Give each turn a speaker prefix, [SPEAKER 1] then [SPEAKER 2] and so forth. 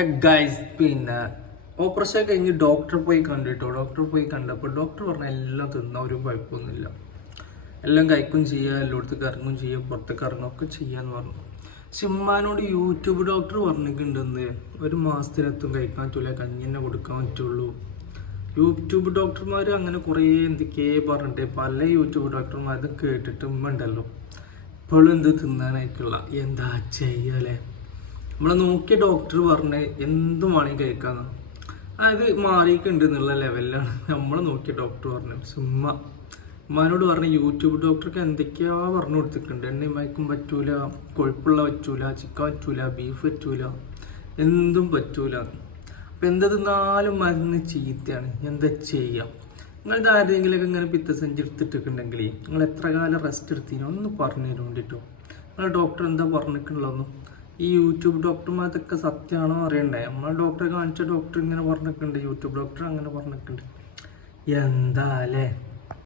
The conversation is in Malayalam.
[SPEAKER 1] ഗൈസ് പിന്നെ ഓപ്പറേഷൻ കഴിഞ്ഞ് ഡോക്ടറെ പോയി കണ്ടിട്ടോ? ഡോക്ടറെ പോയി കണ്ടപ്പോൾ ഡോക്ടർ പറഞ്ഞ എല്ലാം തിന്ന ഒരു കുഴപ്പമൊന്നുമില്ല. എല്ലാം കഴിക്കും ചെയ്യുക എല്ലായിടത്തേക്ക് ഇറങ്ങും ചെയ്യുക പുറത്തേക്ക് ഇറങ്ങുകയൊക്കെ ചെയ്യാന്ന് പറഞ്ഞു. സിമ്മാനോട് യൂട്യൂബ് ഡോക്ടർ പറഞ്ഞിട്ടുണ്ടെന്ന് ഒരു മാസത്തിനത്തും കഴിക്കാൻ പറ്റൂല കഞ്ഞി തന്നെ കൊടുക്കാൻ പറ്റുള്ളൂ. യൂട്യൂബ് ഡോക്ടർമാർ അങ്ങനെ കുറേ എന്തൊക്കെയേ പറഞ്ഞിട്ട് പല യൂട്യൂബ് ഡോക്ടർമാരും കേട്ടിട്ട് ഉമ്മ ഉണ്ടല്ലോ. ഇപ്പോഴും എന്ത് തിന്നാനായിട്ടുള്ള എന്താ ചെയ്യല്ലേ നമ്മളെ നോക്കിയ ഡോക്ടർ പറഞ്ഞ എന്തും വേണമെങ്കിൽ കഴിക്കാന്ന്. അതായത് മാറിയിട്ടുണ്ട് എന്നുള്ള ലെവലിലാണ് നമ്മൾ നോക്കിയ ഡോക്ടർ പറഞ്ഞു. ചുമ്മാ. ഉമ്മാനോട് പറഞ്ഞ യൂട്യൂബ് ഡോക്ടർക്ക് എന്തൊക്കെയാ പറഞ്ഞു കൊടുത്തിട്ടുണ്ട്. എണ്ണ മയക്കും പറ്റൂല കൊഴുപ്പുള്ള പറ്റൂല ചിക്കൻ പറ്റൂല ബീഫ് പറ്റൂല എന്തും പറ്റൂല. അപ്പം എന്താ തിന്നാലും മരുന്ന് ചീത്തയാണ്. എന്താ ചെയ്യാം? നിങ്ങളുടെ ആരെങ്കിലുമൊക്കെ ഇങ്ങനെ പിത്തസഞ്ചി എടുത്തിട്ടുണ്ടെങ്കിൽ നിങ്ങൾ എത്ര കാലം റെസ്റ്റ് എടുത്തിനോ? ഒന്ന് പറഞ്ഞു തരും വേണ്ടിട്ടോ നിങ്ങളുടെ ഡോക്ടർ എന്താ പറഞ്ഞിട്ടുള്ളതെന്നും? ഈ യൂട്യൂബ് ഡോക്ടർമാരൊക്കെ സത്യമാണോ അറിയണ്ടേ നമ്മൾ ഡോക്ടറെ കാണിച്ച ഡോക്ടർ ഇങ്ങനെ പറഞ്ഞിട്ടുണ്ട് യൂട്യൂബ് ഡോക്ടർ അങ്ങനെ പറഞ്ഞിട്ടുണ്ട്. എന്താ അല്ലേ?